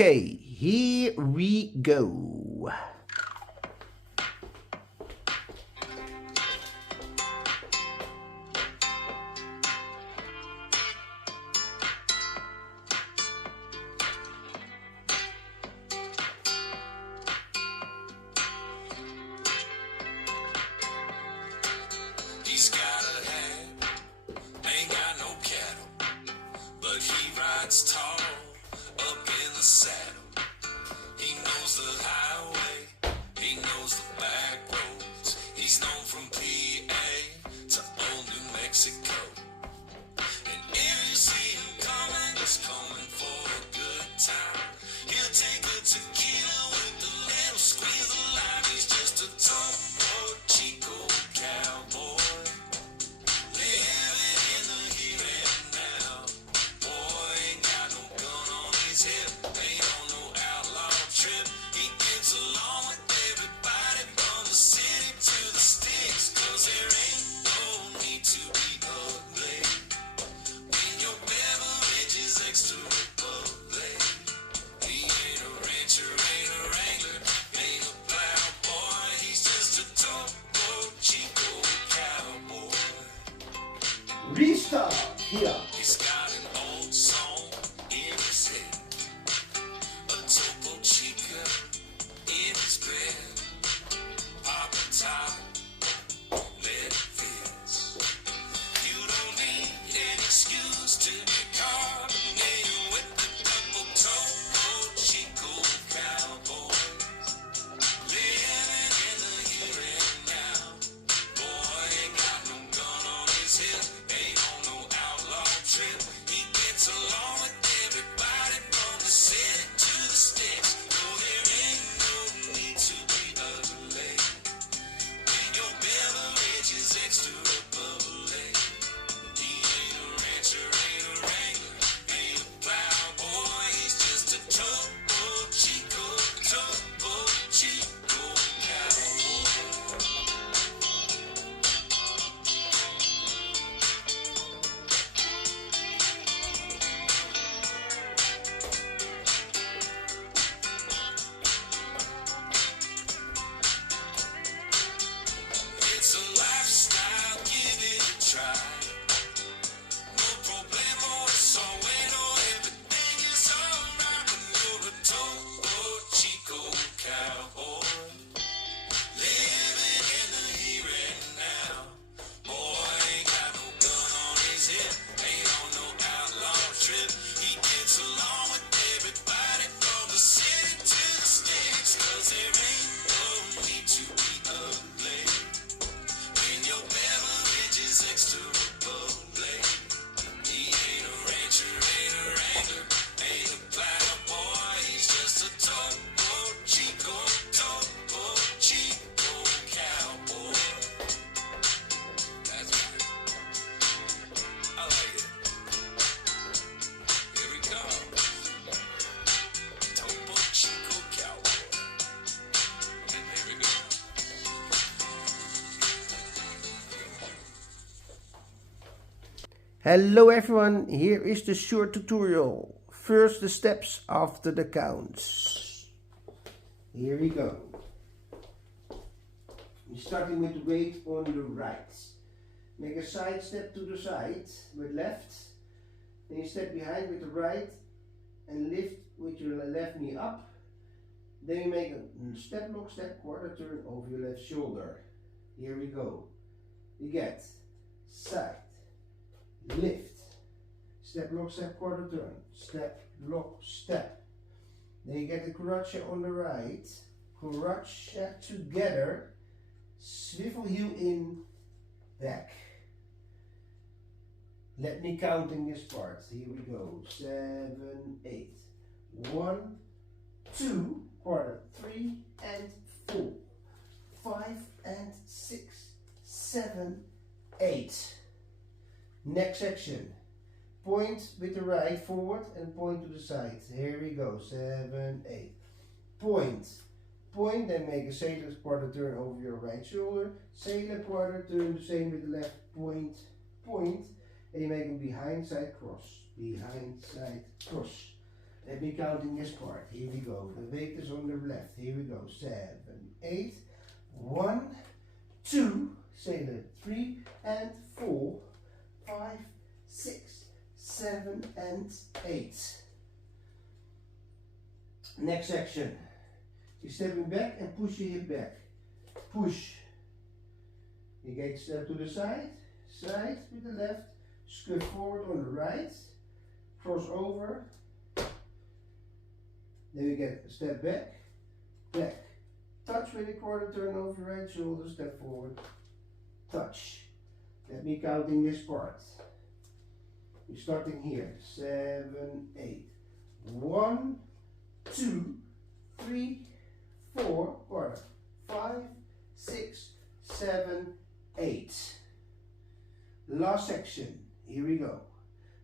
Okay, here we go. He's got a hat, ain't got no cattle, but he rides tall up in the saddle. He knows the highway, he knows the back roads. He's known from PA to old New Mexico. And if you see him coming, he's coming for a good time. He'll take a tequila with a little squeeze of lime. He's just a Topo Chico Cowboy. Living in the here and now. Boy, ain't got no gun on his hip. Ain't on no outlaw trip. He gets along with everybody from the city to the sticks. 'Cause there ain't no need to be ugly when your beverage is extra bubbly. He ain't a rancher, ain't a wrangler, ain't a plowboy. He's just a Topo Chico Cowboy. Restart here. He's got an old song in his head, a Topo Chica in his bed. Pop a top, let it fit. You don't need an excuse to get carbonated with the double Topo Chico Cowboy. Living in the here and now. Boy, ain't got no gun on his hip, ain't on no outlaw trip. He gets along with everybody from the city to the sticks. No, there ain't no need to be ugly when your beverage is extra bubbly. He ain't a rancher, ain't a wrangler, ain't a plowboy. He's just a Topo Chico Cowboy. It's a lifestyle, give it a try. No problemo, it's all bueno, everything is alright when you're a Topo Chico Cowboy. Living in the here and now. Boy, ain't got no gun on his hip, ain't on no outlaw trip. He gets along with everybody from the city to the sticks. 'Cause there ain't no need to be ugly when your beverage is extra bubbly. He ain't a rancher, ain't a wrangler, ain't a plowboy. He's just a Topo Chico Cowboy. That's right. I like it. Here we go. Topo Chico Cowboy. And here we go. Hello everyone, here is the short tutorial. First the steps after the counts. Here we go. We're starting with the weight on the right. Make a side step to the side with left. Then you step behind with the right and lift with your left knee up. Then you make a step lock, step quarter turn over your left shoulder. Here we go. You get side, lift, step lock, step quarter turn, step lock, step. Then you get the crotch on the right, crotch together, swivel heel in, back. Let me count in this part. Here we go. 7, 8. 1, 2, quarter, 3 and 4, 5 and 6, 7, 8. Next section. Point with the right forward and point to the side. Here we go. 7, 8. Point. Point, then make a sailor quarter turn over your right shoulder. Sailor quarter turn, the same with the left. Point, point. And you make a behind side cross. Behind side cross. Let me count in this part. Here we go. The weight is on the left. Here we go. 7, 8. 1, 2. Say that. 3 and 4, 5, 6, 7 and 8. Next section. You're stepping back and push your hip back. Push. You get step to the side. Side with the left. Scoot forward on the right. Cross over. Then we get a step back. Back. Touch with a quarter turn over your right shoulder. Step forward. Touch. Let me count in this part. We're starting here. 7, 8. 1, 2, 3, 4, quarter. 5, 6, 7, 8. Last section. Here we go.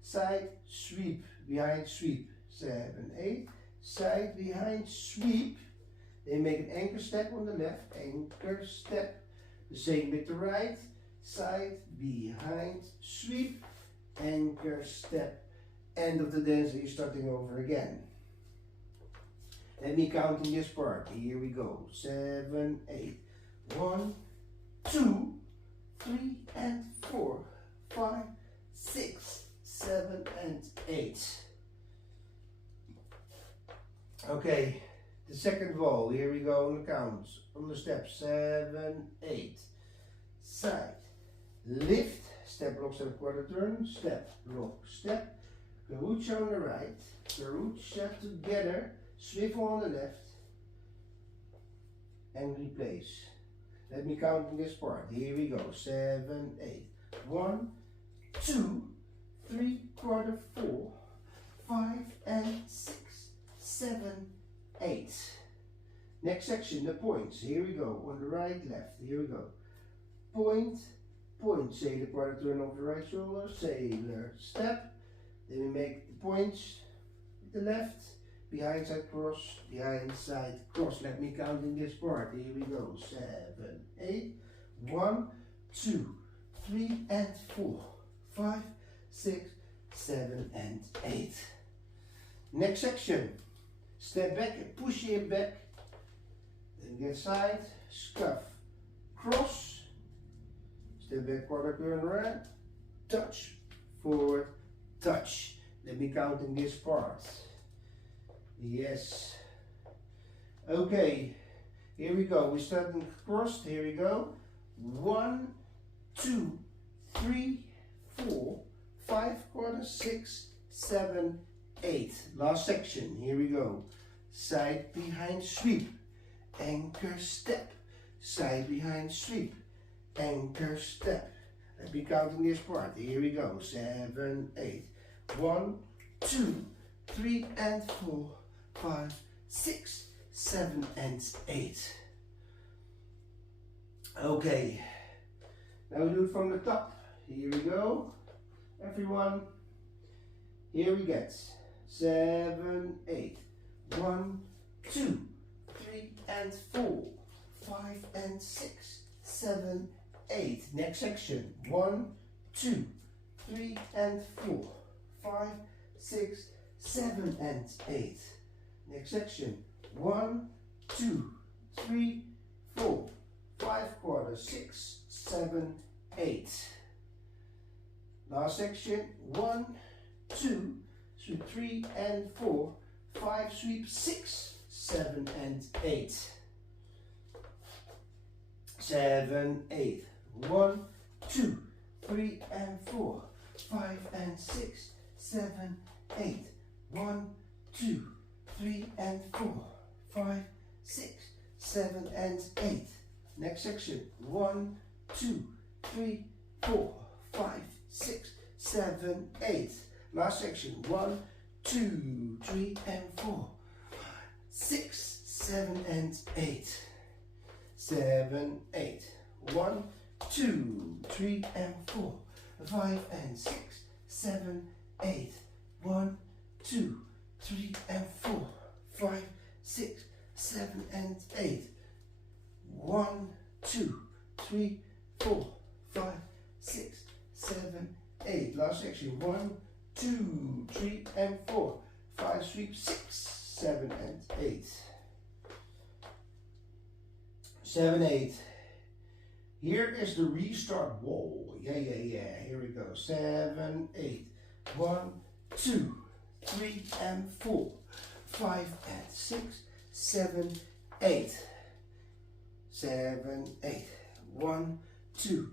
Side, sweep, behind, sweep. 7, 8. Side, behind, sweep. Then make an anchor step on the left. Anchor step. The same with the right. Side, behind, sweep. Anchor step. End of the dance and you're starting over again. Let me count in this part. Here we go. 7, 8. 1, 2, 3 and 4, 5, 6, 7 and 8. Okay, the second wall. Here we go on the counts. On the step. 7, 8. Side. Lift. Step, lock, step, quarter turn. Step, lock, step. Carouche on the right. Carouche, step together. Swivel on the left. And replace. Let me count in this part. Here we go. 7, 8. 1, 2, 3, quarter, 4, 5 and 6, 7, 8. Next section, the points. Here we go. On the right, left. Here we go. Point, point. Say the quarter turn over the right shoulder. Sailor step. Then we make the points with the left. Behind side cross, behind side cross. Let me count in this part. Here we go. 7, 8. 1, 2, 3 and 4, 5, 6, 7 and 8. Next section. Step back and push your hip back. Then get side, scuff, cross. Step back, quarter turn right. Touch, forward, touch. Let me count in this part. Yes. Okay. Here we go. We're starting crossed. Here we go. 1, 2, 3, 4, 5, quarter, 6, 7, 8. Last section. Here we go. Side behind sweep. Anchor step. Side behind sweep. Anchor step. Let me count in this part. Here we go. 7, 8. 1, 2, 3 and 4, 5, 6, 7 and 8. Okay. Now we do it from the top. Here we go. Everyone. Here we get 7, 8. 1, 2, 3 and 4, 5 and 6, 7, 8. Next section. 1, 2, 3 and 4, 5, 6, 7 and 8. Next section. 1, 2, 3, 4, 5 quarter, 6, 7, 8. Last section. 1, 2, sweep 3 and 4, 5, sweep 6, 7 and 8. 7, 8. 1, 2, 3 and 4, 5 and 6, 7, 8. 1, 2, 3 and 4, 5, 6, 7 and 8. Next section. 1, 2, 3, 4, 5, 6, 7, 8. Last section. 1, 2, 3 and 4, 6, 7 and 8. 7, 8. 1, 2, 3 and 4, 5 and 6, 7, 8. 1, 2, 3 and 4, 5, 6, 7 and 8. 1, 2, 3, 4, 5, 6, 7, 8. Last section. 1, 2, 3 and 4, 5, sweep, 6, 7, and 8. 7, 8. Here is the restart wall. Yeah. Here we go. 7, 8. 1, 2, 3, and 4. 5 and 6, 7, 8. 7, 8. 1, 2,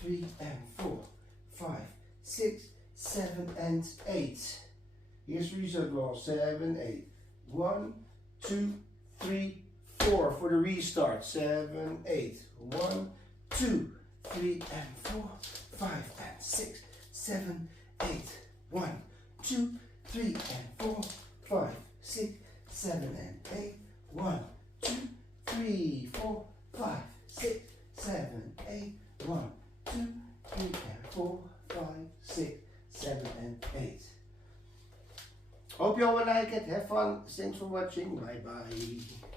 3, and 4. 5, 6, 7, and 8. Here's reset wall. 7, 8. 1, 2, 3, 4 for the restart. 7, 8. 1, 2, 3, and 4. 5 and 6, 7, 8. 1, 2, 3, and 4. 5, 6, 7, and 8. 1, 2, 3, 4, 5, 6, 7, 8. 1, 2, 3, and 4, 5, 6, 7, and 8. Hope you all will like it. Have fun. Thanks for watching. Bye bye.